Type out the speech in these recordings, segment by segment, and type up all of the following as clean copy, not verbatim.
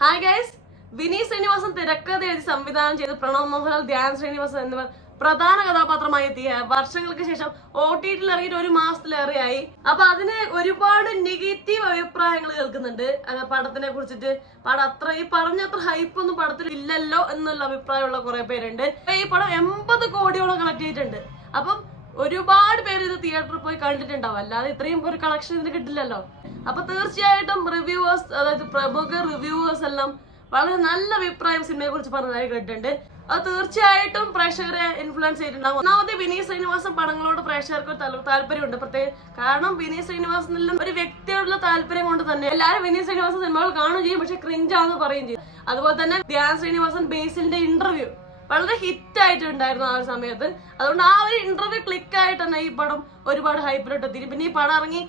Hi guys, Vineeth Sreenivasan തിരക്കഥ എഴുതി സംവിധാനം ചെയ്ത് പ്രണവ് മോഹൻലാൽ, ധ്യാൻ ശ്രീനിവാസൻ എന്നിവർ പ്രധാന കഥാപാത്രമായി എത്തിയ വർഷങ്ങൾക്ക് ശേഷം OTT-ൽ ഇറങ്ങിയിട്ട് 1 മാസത്തിലേറെയായി. അപ്പൊ അതിന് ഒരുപാട് നെഗറ്റീവ് അഭിപ്രായങ്ങൾ കേൾക്കുന്നുണ്ട് പടത്തിനെ കുറിച്ചിട്ട്. പടം അത്ര ഈ പറഞ്ഞത്ര ഹൈപ്പ് ഒന്നും പടത്തിൽ ഇല്ലല്ലോ എന്നുള്ള അഭിപ്രായമുള്ള കുറെ പേരുണ്ട്. ഈ പടം 80 കോടിയോളം കളക്ട് ചെയ്തിട്ടുണ്ട്. അപ്പം ഒരുപാട് പേര് ഇത് തിയേറ്ററിൽ പോയി കണ്ടിട്ടുണ്ടാവും, അല്ലാതെ ഇത്രയും ഒരു കളക്ഷൻ ഇതിന് കിട്ടില്ലല്ലോ. അപ്പൊ തീർച്ചയായിട്ടും റിവ്യൂവേഴ്സ്, അതായത് പ്രമുഖ റിവ്യൂവേഴ്സ് എല്ലാം വളരെ നല്ല അഭിപ്രായം സിനിമയെ കുറിച്ച് പറഞ്ഞതായി കേട്ടിട്ടുണ്ട്. അത് തീർച്ചയായിട്ടും പ്രേക്ഷകരെ ഇൻഫ്ലുവൻസ് ചെയ്തിട്ടുണ്ടാകും. ഒന്നാമത് വിനീത് ശ്രീനിവാസൻ പടങ്ങളോട് പ്രേക്ഷകർക്ക് താല്പര്യമുണ്ട്. പ്രത്യേകം കാരണം വിനീത് ശ്രീനിവാസനിലും ഒരു വ്യക്തിയോടുള്ള താല്പര്യം കൊണ്ട് തന്നെ എല്ലാവരും വിനീത് ശ്രീനിവാസൻ സിനിമകൾ കാണുകയും ചെയ്യും, പക്ഷെ ക്രിഞ്ചാന്ന് പറയുകയും ചെയ്യും. അതുപോലെ തന്നെ ധ്യാൻ ശ്രീനിവാസൻ ബേസിലിന്റെ ഇന്റർവ്യൂ വളരെ ഹിറ്റ് ആയിട്ടുണ്ടായിരുന്നു ആ ഒരു സമയത്ത്. അതുകൊണ്ട് ആ ഒരു ഇന്റർവ്യൂ ക്ലിക്ക് ആയിട്ട് തന്നെ ഈ പടം ഒരുപാട് ഹൈപ്പിലോട്ട് എത്തി. പിന്നെ ഈ പടം ഇറങ്ങി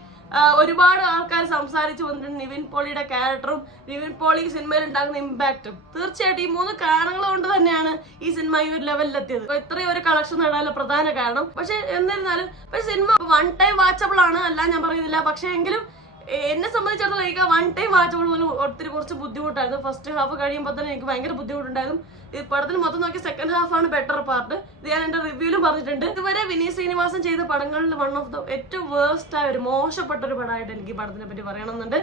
ഒരുപാട് ആൾക്കാർ സംസാരിച്ചു വന്നിട്ടുണ്ട്. നിവിൻ പോളിയുടെ ക്യാരക്ടറും നിവിൻ പോളി സിനിമയിൽ ഉണ്ടാകുന്ന ഇമ്പാക്റ്റും തീർച്ചയായിട്ടും ഈ 3 കാരണങ്ങൾ കൊണ്ട് തന്നെയാണ് ഈ സിനിമ ഈ ഒരു ലെവലിലെത്തിയത്. ഇത്രയും ഒരു കളക്ഷൻ നേടാനുള്ള പ്രധാന കാരണം. പക്ഷെ എന്നിരുന്നാലും സിനിമ 1 ടൈം വാച്ചബിൾ ആണ്, അല്ല ഞാൻ പറയുന്നില്ല. പക്ഷെ എങ്കിലും എന്നെ സംബന്ധിച്ചിടത്തോളം എനിക്ക് 1 ടൈം വാച്ചബിൾ പോലും ഒത്തിരി കുറച്ച് ബുദ്ധിമുട്ടായിരുന്നു. ഫസ്റ്റ് ഹാഫ് കഴിയുമ്പോൾ തന്നെ എനിക്ക് ഭയങ്കര ബുദ്ധിമുട്ടുണ്ടായിരുന്നു. ഈ പടത്തിൽ മൊത്തം നോക്കി സെക്കൻഡ് ഹാഫ് ആണ് ബെറ്റർ പാർട്ട്. ഇത് ഞാൻ എന്റെ റിവ്യൂലും പറഞ്ഞിട്ടുണ്ട്. ഇതുവരെ വിനീത് ശ്രീനിവാസൻ ചെയ്ത പടങ്ങളിൽ വൺ ഓഫ് ദ ഏറ്റവും വേഴ്സ്റ്റ് ആയ ഒരു മോശപ്പെട്ട ഒരു പടമായിട്ട് എനിക്ക് ഈ പടത്തിനെ പറ്റി പറയണമെന്നുണ്ട്.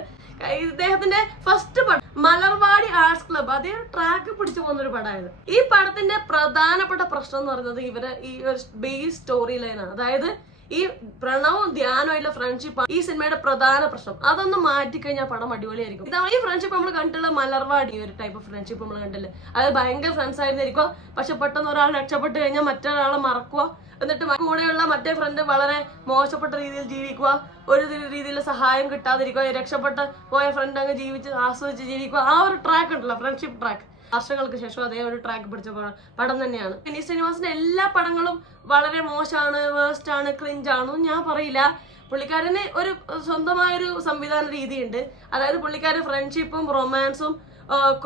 ഇദ്ദേഹത്തിന്റെ ഫസ്റ്റ് പടം മലർവാടി ആർട്സ് ക്ലബ്, അതേ ട്രാക്ക് പിടിച്ചു പോകുന്ന ഒരു പടമായത്. ഈ പടത്തിന്റെ പ്രധാനപ്പെട്ട പ്രശ്നം എന്ന് പറയുന്നത് ഇവരെ ഈ ഒരു ബേസ് സ്റ്റോറി ലൈനാണ്. അതായത് ഈ പ്രണവും ധ്യാനമായിട്ടുള്ള ഫ്രണ്ട്ഷിപ്പ് ഈ സിനിമയുടെ പ്രധാന പ്രശ്നം. അതൊന്ന് മാറ്റിക്കഴിഞ്ഞാൽ പടം അടിപൊളിയായിരിക്കും. ഇതാണ് ഈ ഫ്രണ്ട്ഷിപ്പ് നമ്മൾ കണ്ടിട്ടുള്ള മലർവാടി ഒരു ടൈപ്പ് ഓഫ് ഫ്രണ്ട്ഷിപ്പ് നമ്മൾ കണ്ടില്ലേ. അത് ഭയങ്കര ഫ്രണ്ട്സ് ആയിരുന്നിരിക്കുക, പക്ഷെ പെട്ടെന്ന് ഒരാൾ രക്ഷപ്പെട്ട് കഴിഞ്ഞാൽ മറ്റൊരാളെ മറക്കുക, എന്നിട്ട് കൂടെയുള്ള മറ്റേ ഫ്രണ്ട് വളരെ മോശപ്പെട്ട രീതിയിൽ ജീവിക്കുക, ഒരു രീതിയിൽ സഹായം കിട്ടാതിരിക്കുക, രക്ഷപ്പെട്ട പോയ ഫ്രണ്ട് അങ്ങ് ജീവിച്ച് ആസ്വദിച്ച് ജീവിക്കുക. ആ ഒരു ട്രാക്ക് ഉണ്ടല്ലോ, ഫ്രണ്ട്ഷിപ്പ് ട്രാക്ക്, വർഷങ്ങൾക്ക് ശേഷം അതേ ഒരു ട്രാക്ക് പിടിച്ച പടം തന്നെയാണ്. വിനീത് ശ്രീനിവാസന്റെ എല്ലാ പടങ്ങളും വളരെ മോശമാണ്, വേഴ്സ്റ്റ് ആണ്, ക്രിഞ്ച് ആണെന്നും ഞാൻ പറയില്ല. പുള്ളിക്കാരന് ഒരു സ്വന്തമായൊരു സംവിധാന രീതിയുണ്ട്. അതായത് പുള്ളിക്കാരൻ ഫ്രണ്ട്ഷിപ്പും റൊമാൻസും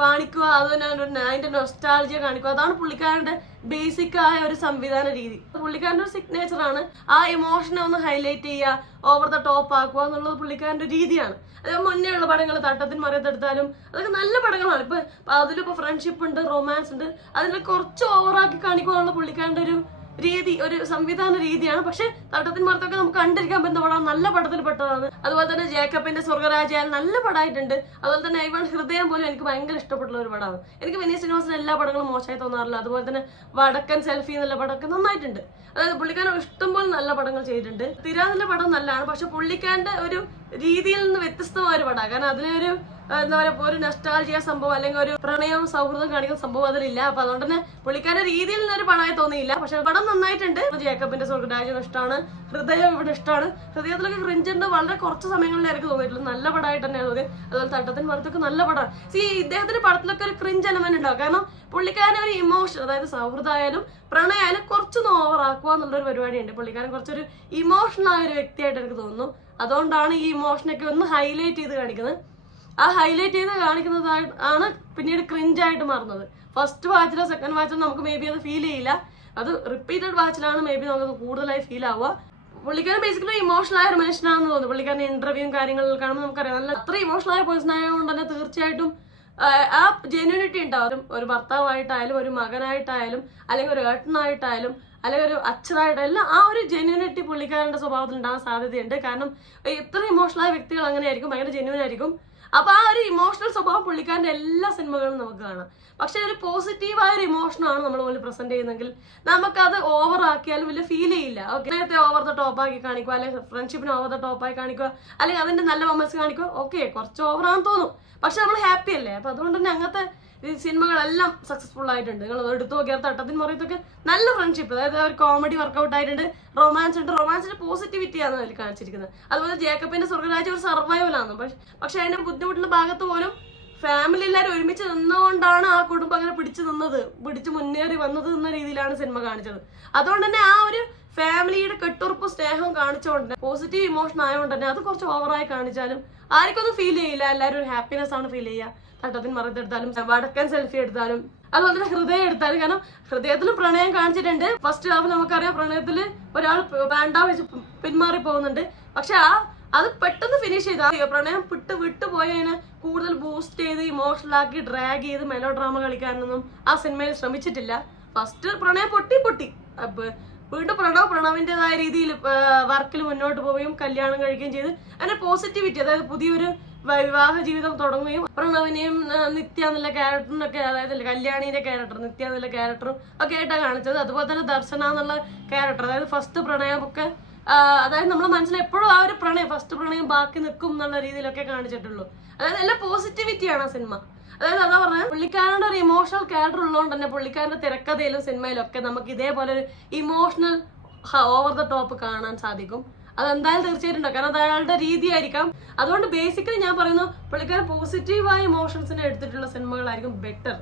കാണിക്കുക, അതിന്റെ നൊസ്റ്റാൾജിയ കാണിക്കുക. അതാണ് പുള്ളിക്കാരന്റെ ബേസിക് ആയ ഒരു സംവിധാന രീതി. പുള്ളിക്കാരന്റെ ഒരു സിഗ്നേച്ചർ ആണ്. ആ ഇമോഷനെ ഒന്ന് ഹൈലൈറ്റ് ചെയ്യുക, ഓവർ ദ ടോപ്പ് ആക്കുക എന്നുള്ളത് പുള്ളിക്കാരന്റെ രീതിയാണ്. അത് മുന്നേ ഉള്ള പടങ്ങൾ തട്ടത്തിൻ മറിയത്തെടുത്താലും അതൊക്കെ നല്ല പടങ്ങളാണ്. ഇപ്പൊ അതിലിപ്പോ ഫ്രണ്ട്ഷിപ്പ് ഉണ്ട്, റൊമാൻസ് ഉണ്ട്, അതിനെ കുറച്ച് ഓവറാക്കി കാണിക്കുക പുള്ളിക്കാരന്റെ ഒരു രീതി, ഒരു സംവിധാന രീതിയാണ്. പക്ഷെ തട്ടത്തിൻ മറത്തൊക്കെ നമുക്ക് കണ്ടിരിക്കാൻ പറ്റുന്ന പടം, നല്ല പടത്തിൽ പെട്ടതാണ്. അതുപോലെ തന്നെ ജേക്കബിന്റെ സ്വർഗരാജയാൽ നല്ല പടമായിട്ടുണ്ട്. അതുപോലെ തന്നെ ഇവൻ ഹൃദയം പോലും എനിക്ക് ഭയങ്കര ഇഷ്ടപ്പെട്ടുള്ള ഒരു പടമാണ്. എനിക്ക് വിനീത് ശ്രീനിവാസൻ എല്ലാ പടങ്ങളും മോശമായി തോന്നാറില്ല. അതുപോലെ തന്നെ വടക്കൻ സെൽഫി എന്നുള്ള പടമൊക്കെ നന്നായിട്ടുണ്ട്. അതായത് പുള്ളിക്കാരൻ ഇഷ്ടംപോലെ നല്ല പടങ്ങൾ ചെയ്തിട്ടുണ്ട്. തിരാതിന്റെ പടം നല്ലതാണ്, പക്ഷെ പുള്ളിക്കാരന്റെ ഒരു രീതിയിൽ നിന്ന് വ്യത്യസ്തമായ ഒരു പടമാണ്. കാരണം അതിലൊരു എന്താ പറയുക, ഒരു നൊസ്റ്റാൾജിയ സംഭവം അല്ലെങ്കിൽ ഒരു പ്രണയവും സൗഹൃദം കാണിക്കുന്ന സംഭവം അതിലില്ല. അപ്പൊ അതുകൊണ്ട് തന്നെ പുള്ളിക്കാരുടെ രീതിയിൽ നിന്നൊരു പടമായി തോന്നിയില്ല. പക്ഷെ പടം നന്നായിട്ടുണ്ട്. ജേക്കബിന്റെ സ്വർഗരാജ്യം ഇഷ്ടമാണ്, ഹൃദയം ഇവിടെ ഇഷ്ടമാണ്. ഹൃദയത്തിലൊക്കെ ക്രിഞ്ചുണ്ട്, വളരെ കുറച്ച് സമയങ്ങളിലായിരിക്കും തോന്നിയിട്ടുള്ളത്. നല്ല പടമായിട്ട് തന്നെയാണ് തോന്നിയത്. അതുപോലെ തട്ടത്തിൻ മറത്തൊക്കെ നല്ല പടമാണ്. ഇദ്ദേഹത്തിന്റെ പടത്തിലൊക്കെ ഒരു ക്രിഞ്ച് എലമെന്റ് ഉണ്ടാവും. കാരണം പുള്ളിക്കാരൻ ഒരു ഇമോഷൻ, അതായത് സൗഹൃദമായാലും പ്രണയമായാലും കുറച്ചൊന്ന് ഓവറാക്കുക എന്നുള്ളൊരു പരിപാടിയുണ്ട്. പുള്ളിക്കാരൻ കുറച്ചൊരു ഇമോഷണൽ ആയ ഒരു വ്യക്തിയായിട്ട് എനിക്ക് തോന്നുന്നു. അതുകൊണ്ടാണ് ഈ ഇമോഷനൊക്കെ ഒന്ന് ഹൈലൈറ്റ് ചെയ്ത് കാണിക്കുന്നത്. ആ ഹൈലൈറ്റ് ചെയ്ത് കാണിക്കുന്നതായിട്ട് ആണ് പിന്നീട് ക്രിഞ്ചായിട്ട് മാറുന്നത്. ഫസ്റ്റ് വാച്ചിലോ സെക്കൻഡ് വാച്ചിലോ നമുക്ക് മേ ബി അത് ഫീൽ ചെയ്യില്ല. അത് റിപ്പീറ്റഡ് വാച്ചിലാണ് മേ ബി നമുക്ക് കൂടുതലായി ഫീൽ ആവുക. പുള്ളിക്കാരൻ ബേസിക്കലി ഇമോഷണൽ ആയ ഒരു മനുഷ്യനാണെന്ന് തോന്നുന്നു. പുള്ളിക്കാരൻ ഇന്റർവ്യൂവും കാര്യങ്ങളിൽ കാണുമ്പോൾ നമുക്കറിയാം നല്ല അത്ര ഇമോഷണൽ ആയ പേഴ്സൺ ആയതുകൊണ്ട് തന്നെ തീർച്ചയായിട്ടും ആ ജെന്യൂനിറ്റി ഉണ്ടാവും. ഒരു ഭർത്താവായിട്ടായാലും ഒരു മകനായിട്ടായാലും അല്ലെങ്കിൽ ഒരു ഏട്ടനായിട്ടായാലും അല്ലെങ്കിൽ ഒരു അച്ഛനായിട്ടായാലും എല്ലാം ആ ഒരു ജെന്യൂനിറ്റി പുള്ളിക്കാരന്റെ സ്വഭാവത്തിൽ ഉണ്ടാകാൻ സാധ്യതയുണ്ട്. കാരണം ഇത്ര ഇമോഷണൽ ആയ വ്യക്തികൾ അങ്ങനെയായിരിക്കും, ഭയങ്കര ജെന്യൂൻ ആയിരിക്കും. അപ്പൊ ആ ഒരു ഇമോഷണൽ സ്വഭാവം പുള്ളിക്കാരന്റെ എല്ലാ സിനിമകളും നമുക്ക് കാണാം. പക്ഷെ ഒരു പോസിറ്റീവായ ഒരു ഇമോഷനാണ് നമ്മൾ പോലെ പ്രസന്റ് ചെയ്യുന്നെങ്കിൽ നമുക്കത് ഓവർ ആക്കിയാലും വലിയ ഫീൽ ചെയ്യില്ല. ഓക്കെ, നേരത്തെ ഓവർ ദ ടോപ്പ് ആക്കി കാണിക്കുക, അല്ലെങ്കിൽ ഫ്രണ്ട്ഷിപ്പിന് ഓവർ ദ ടോപ്പ് ആയി കാണിക്കുക, അല്ലെങ്കിൽ അതിന്റെ നല്ല മൊമെന്റ്സ് കാണിക്കുക. ഓക്കെ, കുറച്ച് ഓവറാണെന്ന് തോന്നും, പക്ഷെ നമ്മൾ ഹാപ്പി അല്ലേ. അപ്പൊ അതുകൊണ്ട് തന്നെ അങ്ങനത്തെ സിനിമകളെല്ലാം സക്സസ്ഫുൾ ആയിട്ടുണ്ട്. നിങ്ങൾ എടുത്തു നോക്കിയാൽ തട്ടത്തിൻ മറിയത്തൊക്കെ നല്ല ഫ്രണ്ട്ഷിപ്പ്, അതായത് ഒരു കോമഡി വർക്കൗട്ട് ആയിട്ടുണ്ട്, റൊമാൻസ് ഉണ്ട്, റൊമാൻസിന്റെ പോസിറ്റിവിറ്റിയാണ് അതിൽ കാണിച്ചിരിക്കുന്നത്. അതുപോലെ ജേക്കബിന്റെ സ്വർഗരാജ്യം ഒരു സർവൈവലാണ്. പക്ഷെ അതിന്റെ ബുദ്ധിമുട്ടുള്ള ഭാഗത്ത് പോലും ഫാമിലി എല്ലാവരും ഒരുമിച്ച് നിന്നുകൊണ്ടാണ് ആ കുടുംബം അങ്ങനെ പിടിച്ച് മുന്നേറി വന്നത് എന്ന രീതിയിലാണ് സിനിമ കാണിച്ചത്. അതുകൊണ്ട് തന്നെ ആ ഒരു ഫാമിലിയുടെ കെട്ടുറപ്പ് സ്നേഹം കാണിച്ചുകൊണ്ട് പോസിറ്റീവ് ഇമോഷൻ ആയതുകൊണ്ട് തന്നെ അത് കുറച്ച് ഓവറായി കാണിച്ചാലും ആർക്കൊന്നും ഫീൽ ചെയ്യില്ല. എല്ലാവരും ഒരു ഹാപ്പിനെസ് ആണ് ഫീൽ ചെയ്യുക. തട്ടത്തിൻ മറത്തെടുത്താലും വടക്കൻ സെൽഫി എടുത്താലും അതുപോലെ തന്നെ ഹൃദയം എടുത്താലും. കാരണം ഹൃദയത്തിലും പ്രണയം കാണിച്ചിട്ടുണ്ട്. ഫസ്റ്റ് ഹാഫ് നമുക്കറിയാം, പ്രണയത്തില് ഒരാൾ വേണ്ട വെച്ച് പിന്മാറി പോകുന്നുണ്ട്. പക്ഷെ ആ അത് പെട്ടെന്ന് ഫിനിഷ് ചെയ്ത പ്രണയം വിട്ടുപോയതിനെ കൂടുതൽ ബൂസ്റ്റ് ചെയ്ത് ഇമോഷണൽ ആക്കി ഡ്രാഗ് ചെയ്ത് മെലോ ഡ്രാമ കളിക്കാനൊന്നും ആ സിനിമയിൽ ശ്രമിച്ചിട്ടില്ല. ഫസ്റ്റ് പ്രണയം പൊട്ടി വീണ്ടും പ്രണവിന്റേതായ രീതിയിൽ വർക്കിൽ മുന്നോട്ട് പോവുകയും കല്യാണം കഴിക്കുകയും ചെയ്ത് അതിന്റെ പോസിറ്റിവിറ്റി, അതായത് പുതിയൊരു വിവാഹ ജീവിതം തുടങ്ങുകയും പ്രണവിനെയും നിത്യ എന്നുള്ള ക്യാരക്ടറിനൊക്കെ, അതായത് കല്യാണിന്റെ ക്യാരക്ടർ നിത്യ എന്നുള്ള ക്യാരക്ടറും ഒക്കെ ആയിട്ടാണ് കാണിച്ചത്. അതുപോലെ തന്നെ ദർശന എന്നുള്ള ക്യാരക്ടർ, അതായത് ഫസ്റ്റ് പ്രണയമൊക്കെ അതായത് നമ്മുടെ മനസ്സിൽ എപ്പോഴും ആ ഒരു ഫസ്റ്റ് പ്രണയം ബാക്കി നിൽക്കും എന്നുള്ള രീതിയിലൊക്കെ കാണിച്ചിട്ടുള്ളൂ. അതായത് എല്ലാം പോസിറ്റിവിറ്റിയാണ് ആ സിനിമ. അതായത് അതാ പറഞ്ഞത്, പുള്ളിക്കാരന്റെ ഒരു ഇമോഷണൽ ക്യാരക്ടർ ഉള്ളതുകൊണ്ട് തന്നെ പുള്ളിക്കാരന്റെ തിരക്കഥയിലും സിനിമയിലും ഒക്കെ നമുക്ക് ഇതേപോലെ ഒരു ഇമോഷണൽ ഓവർ ദ ടോപ്പ് കാണാൻ സാധിക്കും. അതെന്തായാലും തീർച്ചയായിട്ടും ഉണ്ടാവും, കാരണം അത് അയാളുടെ രീതിയായിരിക്കാം. അതുകൊണ്ട് ബേസിക്കലി ഞാൻ പറയുന്നു, പുള്ളിക്കാരൻ പോസിറ്റീവായ ഇമോഷൻസിനെ എടുത്തിട്ടുള്ള സിനിമകളായിരിക്കും ബെറ്റർ.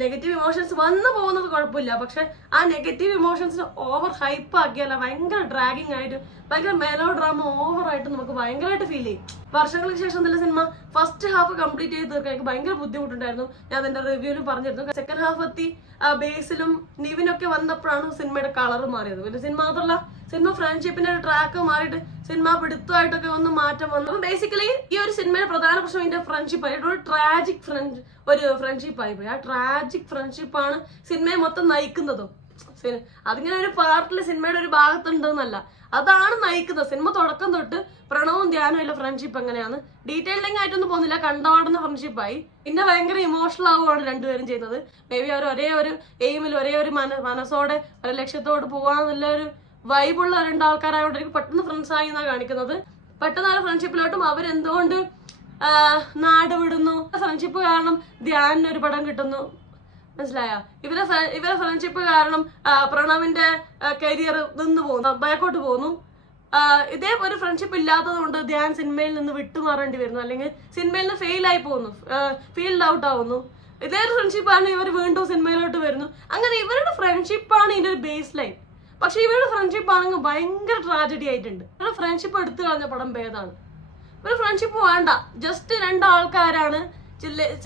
നെഗറ്റീവ് ഇമോഷൻസ് വന്നു പോകുന്നത് കുഴപ്പമില്ല, പക്ഷെ ആ നെഗറ്റീവ് ഇമോഷൻസിന് ഓവർ ഹൈപ്പ് ആക്കിയല്ല ഭയങ്കര ഡ്രാഗിങ് ആയിട്ട് ഭയങ്കര മെലോ ഡ്രാമ ഓവറായിട്ട് നമുക്ക് ഭയങ്കരമായിട്ട് ഫീൽ ചെയ്യും. വർഷങ്ങൾക്ക് ശേഷം നല്ല സിനിമ ഫസ്റ്റ് ഹാഫ് കംപ്ലീറ്റ് ചെയ്ത് തീർക്കാൻ എനിക്ക് ഭയങ്കര ബുദ്ധിമുട്ടുണ്ടായിരുന്നു. ഞാൻ അതിന്റെ റിവ്യൂവിലും പറഞ്ഞിരുന്നു. സെക്കൻഡ് ഹാഫ് എത്തി ബേസിലും നിവിനൊക്കെ വന്നപ്പോഴാണ് സിനിമയുടെ കളർ മാറിയത്. പിന്നെ സിനിമ മാത്രമല്ല, സിനിമ ഫ്രണ്ട്ഷിപ്പിന്റെ ഒരു ട്രാക്ക് മാറിയിട്ട് സിനിമ പിടുത്തമായിട്ടൊക്കെ ഒന്ന് മാറ്റം വന്നു. ബേസിക്കലി ഈ ഒരു സിനിമയുടെ പ്രധാന പ്രശ്നം ഇതിന്റെ ഫ്രണ്ട്ഷിപ്പ് ആയിട്ട് ഒരു ട്രാജിക് ഫ്രണ്ട്ഷിപ്പ് ആയിപ്പോയി. ആ ട്രാജിക് ഫ്രണ്ട്ഷിപ്പാണ് സിനിമയെ മൊത്തം നയിക്കുന്നതും. അതിങ്ങനെ ഒരു പാർട്ടില് സിനിമയുടെ ഒരു ഭാഗത്തുണ്ടെന്നല്ല, അതാണ് നയിക്കുന്നത്. സിനിമ തുടക്കം തൊട്ട് പ്രണവും ധ്യാനവും ഇല്ല ഫ്രണ്ട്ഷിപ്പ് എങ്ങനെയാണ് ഡീറ്റെയിലിംഗ് ആയിട്ടൊന്നും പോകുന്നില്ല, കണ്ടവാടുന്ന ഫ്രണ്ട്ഷിപ്പായി. പിന്നെ ഭയങ്കര ഇമോഷണൽ ആവുകയാണ് രണ്ടുപേരും ചെയ്യുന്നത്. മേ ബി അവർ ഒരേ ഒരു എയിമിൽ ഒരേ ഒരു മനസ്സോടെ ഒരു ലക്ഷ്യത്തോട് പോവാന്നുള്ള ഒരു വൈബുള്ള രണ്ടാൾക്കാരായോണ്ടായിരിക്കും പെട്ടെന്ന് ഫ്രണ്ട്സ് ആയി എന്നാണ് കാണിക്കുന്നത്. പെട്ടെന്ന് ആ ഫ്രണ്ട്ഷിപ്പിലോട്ടും അവരെന്തുകൊണ്ട് നാട് വിടുന്നു, ഫ്രണ്ട്ഷിപ്പ് കാരണം ധ്യാനിന് ഒരു പടം കിട്ടുന്നു, മനസ്സിലായോ? ഇവരെ ഫ്രണ്ട്ഷിപ്പ് കാരണം പ്രണവിന്റെ കരിയർ നിന്ന് പോകുന്നു, ബാക്കോട്ട് പോകുന്നു. ഇതേ ഒരു ഫ്രണ്ട്ഷിപ്പ് ഇല്ലാത്തത് കൊണ്ട് ധ്യാൻ സിനിമയിൽ നിന്ന് വിട്ടുമാറേണ്ടി വരുന്നു, അല്ലെങ്കിൽ സിനിമയിൽ നിന്ന് ഫെയിൽ ആയി പോകുന്നു, ഫീൽഡ് ഔട്ട് ആവുന്നു. ഇതേ ഒരു ഫ്രണ്ട്ഷിപ്പാണ് ഇവർ വീണ്ടും സിനിമയിലോട്ട് വരുന്നു. അങ്ങനെ ഇവരുടെ ഫ്രണ്ട്ഷിപ്പാണ് ഇതിന്റെ ഒരു ബേസ് ലൈൻ. പക്ഷെ ഇവരുടെ ഫ്രണ്ട്ഷിപ്പ് ആണെങ്കിൽ ഭയങ്കര ട്രാജഡി ആയിട്ടുണ്ട്. ഇവരുടെ ഫ്രണ്ട്ഷിപ്പ് എടുത്തു കളഞ്ഞ പടം ഭേദമാണ്. ഒരു ഫ്രണ്ട്ഷിപ്പ് വേണ്ട, ജസ്റ്റ് രണ്ടാൾക്കാരാണ്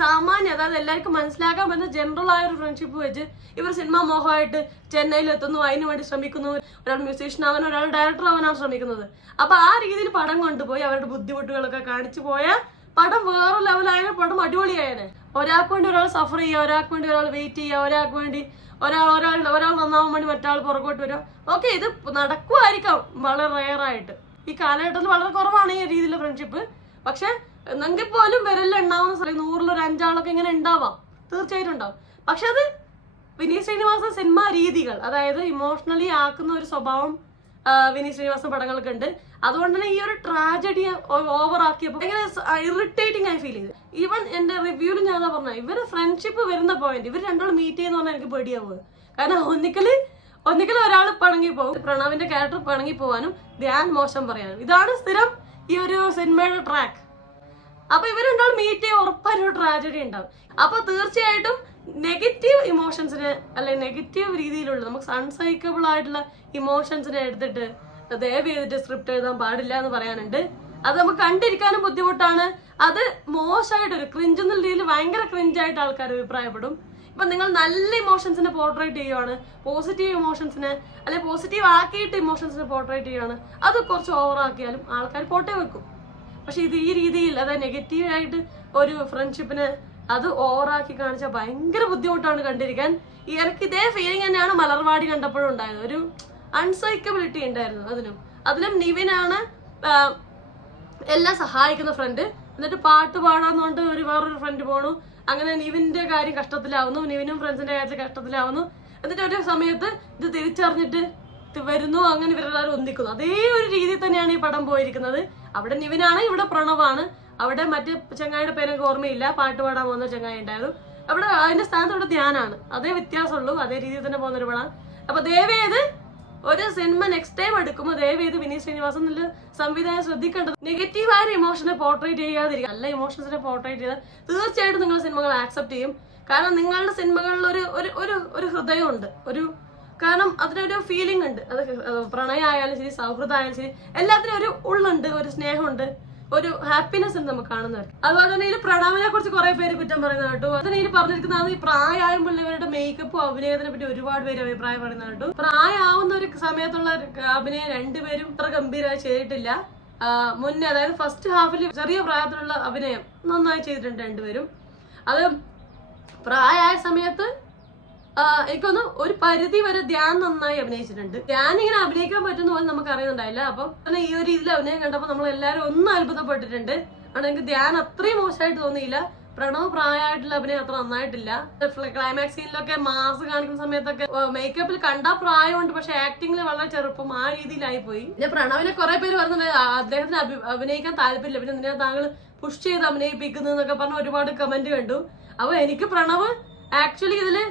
സാമാന്യം, അതായത് എല്ലാവർക്കും മനസ്സിലാക്കാൻ പറ്റുന്ന ജനറൽ ആയ ഒരു ഫ്രണ്ട്ഷിപ്പ് വെച്ച് ഇവർ സിനിമ മോഹമായിട്ട് ചെന്നൈയിൽ എത്തുന്നു, അതിനു വേണ്ടി ശ്രമിക്കുന്നു. ഒരാൾ മ്യൂസീഷ്യൻ ആവാൻ, ഒരാൾ ഡയറക്ടർ ആവാനാണ് ശ്രമിക്കുന്നത്. അപ്പൊ ആ രീതിയിൽ പടം കൊണ്ടുപോയി അവരുടെ ബുദ്ധിമുട്ടുകളൊക്കെ കാണിച്ചു പോയാൽ പടം വേറെ ലെവലായ പടം അടിപൊളിയായനെ. ഒരാൾക്ക് വേണ്ടി ഒരാൾ സഫർ ചെയ്യുക, ഒരാൾക്ക് വേണ്ടി ഒരാൾ വെയിറ്റ് ചെയ്യുക, ഒരാൾക്ക് വേണ്ടി ഒരാൾ നന്നാവാൻ വേണ്ടി മറ്റാൾ പുറകോട്ട് വരിക. ഓക്കെ, ഇത് നടക്കുമായിരിക്കാം വളരെ റെയറായിട്ട്. ഈ കാലഘട്ടത്തിൽ വളരെ കുറവാണ് ഈ രീതിയിലുള്ള ഫ്രണ്ട്ഷിപ്പ്. പക്ഷെ എന്നെങ്കിൽ പോലും വിരലിൽ ഉണ്ടാവുന്ന 100-ൽ 5 ഇങ്ങനെ ഉണ്ടാവാം, തീർച്ചയായിട്ടും ഉണ്ടാവും. പക്ഷെ അത് വിനീത് ശ്രീനിവാസൻ സിനിമ രീതികൾ, അതായത് ഇമോഷണലി ആക്കുന്ന ഒരു സ്വഭാവം വിനീത് ശ്രീനിവാസൻ പടങ്ങൾക്ക് ഉണ്ട്. അതുകൊണ്ട് തന്നെ ഈ ഒരു ട്രാജഡി ഓവർ ആക്കിയപ്പോൾ ഭയങ്കര ഇറിറ്റേറ്റിംഗ് ആയി ഫീൽ ചെയ്തു. ഈവൻ എന്റെ റിവ്യൂവിൽ ഞാൻ പറഞ്ഞ ഇവര് ഫ്രണ്ട്ഷിപ്പ് വരുന്ന പോയിന്റ്, ഇവർ രണ്ടാളും മീറ്റ് ചെയ്യുന്ന പറഞ്ഞാൽ എനിക്ക് പേടിയാവുക. കാരണം ഒന്നിക്കൽ ഒരാൾ പിണങ്ങി പോകും, പ്രണവിന്റെ ക്യാരക്ടർ പിണങ്ങി പോവാനും ധ്യാൻ മോശം പറയാനും. ഇതാണ് സ്ഥിരം ഈ ഒരു സിനിമയുടെ ട്രാക്ക്. അപ്പൊ ഇവർ രണ്ടാളും മീറ്റ് ചെയ്യാൻ ഉറപ്പായൊരു ട്രാജഡി ഉണ്ടാവും. അപ്പൊ തീർച്ചയായിട്ടും നെഗറ്റീവ് ഇമോഷൻസിന്, അല്ലെങ്കിൽ നെഗറ്റീവ് രീതിയിലുള്ള നമുക്ക് അൺസൈക്കബിൾ ആയിട്ടുള്ള ഇമോഷൻസിനെ എടുത്തിട്ട് ദയവ് ചെയ്തിട്ട് സ്ക്രിപ്റ്റ് എഴുതാൻ പാടില്ല എന്ന് പറയാനുണ്ട്. അത് നമുക്ക് കണ്ടിരിക്കാനും ബുദ്ധിമുട്ടാണ്. അത് മോശമായിട്ടൊരു ക്രിഞ്ച് എന്നുള്ള രീതിയിൽ ഭയങ്കര ക്രിഞ്ചായിട്ട് ആൾക്കാർ അഭിപ്രായപ്പെടും. ഇപ്പൊ നിങ്ങൾ നല്ല ഇമോഷൻസിനെ പോർട്രേറ്റ് ചെയ്യുവാണ്, പോസിറ്റീവ് ഇമോഷൻസിനെ അല്ലെങ്കിൽ പോസിറ്റീവ് ആക്കിയിട്ട് ഇമോഷൻസിനെ പോർട്രേറ്റ് ചെയ്യുവാണ്, അത് കുറച്ച് ഓവർ ആക്കിയാലും ആൾക്കാർ പോട്ടേ വെക്കും. പക്ഷെ ഇത് ഈ രീതിയിൽ, അതായത് നെഗറ്റീവായിട്ട് ഒരു ഫ്രണ്ട്ഷിപ്പിനെ അത് ഓവറാക്കി കാണിച്ചാൽ ഭയങ്കര ബുദ്ധിമുട്ടാണ് കണ്ടിരിക്കാൻ. എനിക്ക് ഇതേ ഫീലിംഗ് തന്നെയാണ് മലർവാടി കണ്ടപ്പോഴും ഉണ്ടായത്. ഒരു അൺസൈക്കബിലിറ്റി ഉണ്ടായിരുന്നു. അതിലും നിവിനാണ് എല്ലാം സഹായിക്കുന്ന ഫ്രണ്ട്. എന്നിട്ട് പാട്ട് പാടാന്നുകൊണ്ട് വേറൊരു ഫ്രണ്ട് പോണു. അങ്ങനെ നിവിന്റെ കാര്യം കഷ്ടത്തിലാവുന്നു, നിവിനും ഫ്രണ്ട്സിന്റെ കാര്യത്തിൽ കഷ്ടത്തിലാവുന്നു. എന്നിട്ട് ഒരു സമയത്ത് ഇത് തിരിച്ചറിഞ്ഞിട്ട് വരുന്നു, അങ്ങനെ ഇവരെല്ലാവരും ഒന്നിക്കുന്നു. അതേ ഒരു രീതിയിൽ തന്നെയാണ് ഈ പടം പോയിരിക്കുന്നത്. അവിടെ നിവിനാണ്, ഇവിടെ പ്രണവാണ്. അവിടെ മറ്റേ ചങ്ങായിയുടെ പേരൊക്കെ ഓർമ്മയില്ല, പാട്ട് പാടാൻ പോകുന്ന ചങ്ങായി ഉണ്ടായിരുന്നു. അവിടെ അതിന്റെ സ്ഥാനത്ത് ഇവിടെ ധ്യാനാണ്. അതേ വ്യത്യാസമുള്ളൂ, അതേ രീതിയിൽ തന്നെ പോകുന്നൊരു പടം. അപ്പൊ ദയവേത് ഒരു സിനിമ നെക്സ്റ്റ് ടൈം എടുക്കുമ്പോൾ ദയവേത് വിനീത് ശ്രീനിവാസൻ നല്ല സംവിധാനം ശ്രദ്ധിക്കേണ്ടത് നെഗറ്റീവായ ഇമോഷനെ പോർട്രേറ്റ് ചെയ്യാതിരിക്കുക. നല്ല ഇമോഷൻസിനെ പോർട്രേറ്റ് ചെയ്താൽ തീർച്ചയായിട്ടും നിങ്ങൾ സിനിമകൾ ആക്സെപ്റ്റ് ചെയ്യും. കാരണം നിങ്ങളുടെ സിനിമകളിൽ ഒരു ഹൃദയമുണ്ട്, കാരണം അതിനൊരു ഫീലിംഗ് ഉണ്ട്. അത് പ്രണയമായാലും ശരി, സൗഹൃദമായാലും ശരി, എല്ലാത്തിനും ഒരു ഉള്ളുണ്ട്, ഒരു സ്നേഹമുണ്ട്, ഒരു ഹാപ്പിനെസ് ഉണ്ട് നമുക്ക് കാണുന്നവർക്ക്. അതുപോലെ തന്നെ ഈ പ്രണവിനെ കുറിച്ച് കുറെ പേര് കുറ്റം പറയുന്നത് കേട്ടു. അതിന് ഈ പറഞ്ഞിരിക്കുന്നത് ഈ പ്രായമാകുമ്പോൾ ഇവരുടെ മേക്കപ്പും അഭിനയത്തിനെ പറ്റി ഒരുപാട് പേര് അഭിപ്രായം പറയുന്നത് കേട്ടു. പ്രായമാവുന്ന ഒരു സമയത്തുള്ള അഭിനയം രണ്ടുപേരും അത്ര ഗംഭീരമായി ചെയ്തിട്ടില്ല. മുന്നേ അതായത് ഫസ്റ്റ് ഹാഫിൽ ചെറിയ പ്രായത്തിലുള്ള അഭിനയം നന്നായി ചെയ്തിട്ടുണ്ട് രണ്ടുപേരും. അത് പ്രായമായ സമയത്ത് എനിക്കൊന്ന് ഒരു പരിധി വരെ ധ്യാൻ നന്നായി അഭിനയിച്ചിട്ടുണ്ട്. ധ്യാൻ ഇങ്ങനെ അഭിനയിക്കാൻ പറ്റുന്ന പോലെ നമുക്ക് അറിയുന്നുണ്ടായില്ല. അപ്പം ഈ ഒരു രീതിയിൽ അഭിനയം കണ്ടപ്പോൾ നമ്മൾ എല്ലാവരും ഒന്നും അത്ഭുതപ്പെട്ടിട്ടുണ്ട്. അതുകൊണ്ട് എനിക്ക് ധ്യാൻ അത്രയും മോശമായിട്ട് തോന്നിയില്ല. പ്രണവ് പ്രായമായിട്ടുള്ള അഭിനയം അത്ര നന്നായിട്ടില്ല. ക്ലൈമാക്സ് സീനിലൊക്കെ മാസ് കാണിക്കുന്ന സമയത്തൊക്കെ മേക്കപ്പിൽ കണ്ടാ പ്രായമുണ്ട്, പക്ഷെ ആക്ടിങ്ങിൽ വളരെ ചെറുപ്പം ആ രീതിയിലായി പോയി. പിന്നെ പ്രണവിനെ കുറെ പേര് പറഞ്ഞിട്ടുണ്ട് അദ്ദേഹത്തിന് അഭിനയിക്കാൻ താല്പര്യമില്ല, പിന്നെ എന്തിനാ താങ്കൾ പുഷ് ചെയ്ത് അഭിനയിപ്പിക്കുന്നതൊക്കെ പറഞ്ഞ ഒരുപാട് കമന്റ് കണ്ടു. അപ്പൊ എനിക്ക് പ്രണവ് ആക്ച്വലി ഇതില്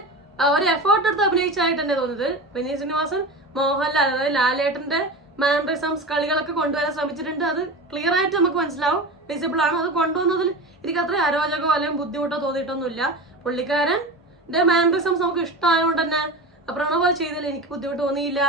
ഒരു എഫേർട്ട് എടുത്ത് അഭിനയിച്ചായിട്ട് തന്നെ തോന്നുന്നത്. വിനീത് ശ്രീനിവാസൻ മോഹൻലാൽ അതായത് ലാലേട്ടന്റെ മാനറിസംസ് കളികളൊക്കെ കൊണ്ടുവരാൻ ശ്രമിച്ചിട്ടുണ്ട്. അത് ക്ലിയർ ആയിട്ട് നമുക്ക് മനസ്സിലാവും, വിസിബിൾ ആണ്. അത് കൊണ്ടുവന്നതിൽ എനിക്ക് അത്ര അരോചകമോ അല്ലെങ്കിൽ ബുദ്ധിമുട്ടോ തോന്നിയിട്ടൊന്നുമില്ല. പുള്ളിക്കാരന്റെ മാനറിസംസ് നമുക്ക് ഇഷ്ടമായതുകൊണ്ട് തന്നെ പ്രണവ് ചെയ്തതിൽ എനിക്ക് ബുദ്ധിമുട്ട് തോന്നിയില്ല.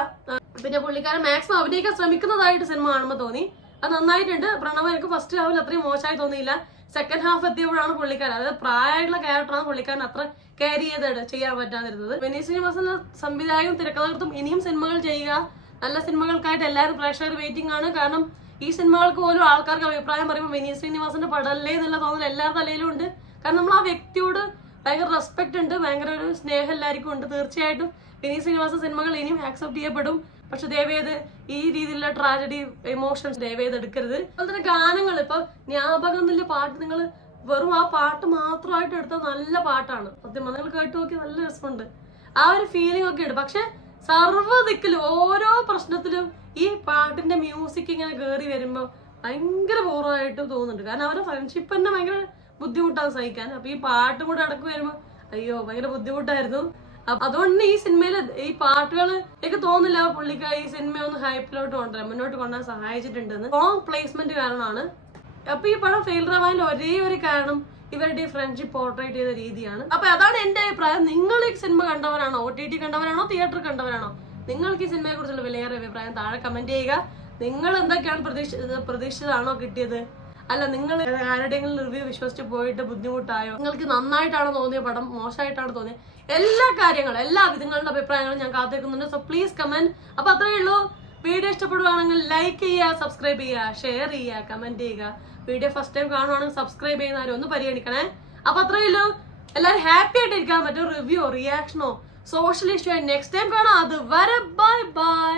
പിന്നെ പുള്ളിക്കാരൻ മാക്സിമം അഭിനയിക്കാൻ ശ്രമിക്കുന്നതായിട്ട് സിനിമ കാണുമ്പോൾ തോന്നി. അത് നന്നായിട്ടുണ്ട്. പ്രണവ് എനിക്ക് ഫസ്റ്റ് ഹാഫിൽ അത്രയും മോശമായി തോന്നിയില്ല. സെക്കൻഡ് ഹാഫ് എത്തിയപ്പോഴാണ് പുള്ളിക്കാരൻ, അതായത് പ്രായമായിട്ടുള്ള ക്യാരക്ടറാണ് പുള്ളിക്കാരൻ അത്ര ക്യാരി ചെയ്ത് ചെയ്യാൻ പറ്റാതിരുന്നത്. വിനീത് ശ്രീനിവാസന്റെ സംവിധായകനും തിരക്കഥാകൃത്തും ഇനിയും സിനിമകൾ ചെയ്യുക. നല്ല സിനിമകൾക്കായിട്ട് എല്ലാവരും പ്രേക്ഷകർ വെയിറ്റിംഗ് ആണ്. കാരണം ഈ സിനിമകൾക്ക് പോലും ആൾക്കാർക്ക് അഭിപ്രായം പറയുമ്പോൾ വിനീത് ശ്രീനിവാസന്റെ പടല്ലേ എന്നുള്ള തോന്നൽ എല്ലാവരുടെ തലയിലും ഉണ്ട്. കാരണം നമ്മൾ ആ വ്യക്തിയോട് ഭയങ്കര റെസ്പെക്ട് ഉണ്ട്, ഭയങ്കര ഒരു സ്നേഹം എല്ലാവർക്കും ഉണ്ട്. തീർച്ചയായിട്ടും വിനീത് ശ്രീനിവാസൻ സിനിമകൾ ഇനിയും ആക്സെപ്റ്റ് ചെയ്യപ്പെടും. പക്ഷെ ദയവേത് ഈ രീതിയിലുള്ള ട്രാജഡി ഇമോഷൻസ് ദയവേത് എടുക്കരുത്. അതുപോലെ തന്നെ ഗാനങ്ങൾ ഇപ്പൊ ജ്ഞാപകം എന്നുള്ള പാട്ട് നിങ്ങൾ വെറും ആ പാട്ട് മാത്രമായിട്ട് എടുത്ത നല്ല പാട്ടാണ്. സത്യം നിങ്ങൾ കേട്ടു നോക്കി നല്ല രസമുണ്ട്. ആ ഒരു ഫീലിംഗ് ഒക്കെ ഉണ്ട്. പക്ഷെ സർവ്വ ദിക്കിലും ഓരോ പ്രശ്നത്തിലും ഈ പാട്ടിന്റെ മ്യൂസിക് ഇങ്ങനെ കയറി വരുമ്പോ ഭയങ്കര ബോറായിട്ട് തോന്നുന്നുണ്ട്. കാരണം അവരുടെ ഫ്രണ്ട്ഷിപ്പ് തന്നെ ഭയങ്കര ബുദ്ധിമുട്ടാണ് സഹിക്കാൻ. അപ്പൊ ഈ പാട്ടും കൂടെ ഇടക്ക് വരുമ്പോ അയ്യോ ഭയങ്കര ബുദ്ധിമുട്ടായിരുന്നു. അതുകൊണ്ട് ഈ സിനിമയിൽ ഈ പാട്ടുകൾ എനിക്ക് തോന്നുന്നില്ല പുള്ളിക്ക് ഈ സിനിമയൊന്ന് ഹൈപ്പിലോട്ട് കൊണ്ടുവരാൻ മുന്നോട്ട് കൊണ്ടുവരാൻ സഹായിച്ചിട്ടുണ്ടെന്ന്. റോങ് പ്ലേസ്മെന്റ് കാരണമാണ്. അപ്പൊ ഈ പടം ഫെയിലർ ആവാൻ ഒരേ ഒരു കാരണം ഇവരുടെ ഫ്രണ്ട്ഷിപ്പ് പോർട്രേറ്റ് ചെയ്ത രീതിയാണ്. അപ്പൊ അതാണ് എന്റെ അഭിപ്രായം. നിങ്ങൾ ഈ സിനിമ കണ്ടവരാണോ, OTT കണ്ടവരാണോ, തിയേറ്റർ കണ്ടവരാണോ? നിങ്ങൾക്ക് ഈ സിനിമയെ കുറിച്ചുള്ള വിലയേറെ അഭിപ്രായം താഴെ കമന്റ് ചെയ്യുക. നിങ്ങൾ എന്തൊക്കെയാണ് പ്രതീക്ഷിച്ചതാണോ കിട്ടിയത്, അല്ല നിങ്ങൾ ആരുടെയെങ്കിലും റിവ്യൂ വിശ്വസിച്ച് പോയിട്ട് ബുദ്ധിമുട്ടായോ, നിങ്ങൾക്ക് നന്നായിട്ടാണോ തോന്നിയ പടം, മോശമായിട്ടാണോ തോന്നിയത്, എല്ലാ കാര്യങ്ങളും എല്ലാ വിധങ്ങളുടെ അഭിപ്രായങ്ങളും ഞാൻ കാത്തിരിക്കുന്നുണ്ട്. So please comment. അപ്പൊ അത്രയേ ഉള്ളൂ. വീഡിയോ ഇഷ്ടപ്പെടുവാണെങ്കിൽ ലൈക്ക് ചെയ്യുക, സബ്സ്ക്രൈബ് ചെയ്യുക, ഷെയർ ചെയ്യുക, കമന്റ് ചെയ്യുക. വീഡിയോ ഫസ്റ്റ് ടൈം കാണുവാണെങ്കിൽ സബ്സ്ക്രൈബ് ചെയ്യുന്നവരും ഒന്ന് പരിഗണിക്കണേ. അപ്പൊ അത്രയേ ഉള്ളൂ. എല്ലാവരും ഹാപ്പി ആയിട്ടിരിക്കാൻ പറ്റും. റിവ്യൂ റിയാക്ഷനോ സോഷ്യൽ ഇഷ്യൂ നെക്സ്റ്റ് ടൈം കാണാം. അത് വരെ ബൈ ബൈ.